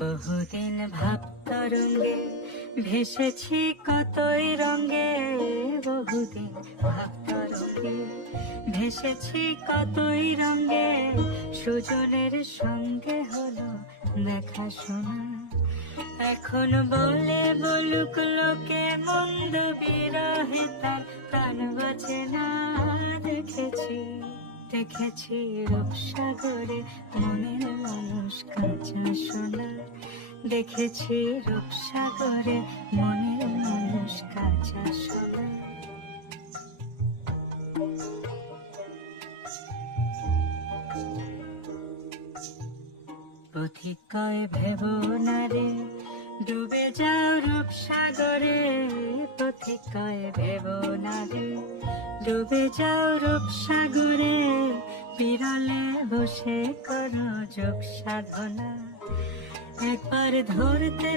বহুদিন ভাব তরঙ্গে ভেসেছি কতই রঙ্গে, বহুদিন ভাব তরঙ্গে ভেসেছি কতই রঙ্গে, সুজনের সঙ্গে হলো দেখা শোনা। এখন বলে বলুক লোকে মন্দ বিরহে তার প্রাণ বাঁচে না। দেখেছি রূপসাগরে মনের মানুষ কাঁচা সোনা। দেখেছি রূপসাগরে মনের মানুষ কাঁচা সোনা। প্রতিকয় ভেব না রে, ডুবে যাও রূপসাগরে প্রতিকয় ভেব রে, ডুবে যাও রূপসাগরে বিরলে বসে করো যোগ সাধনা একবার ধরতে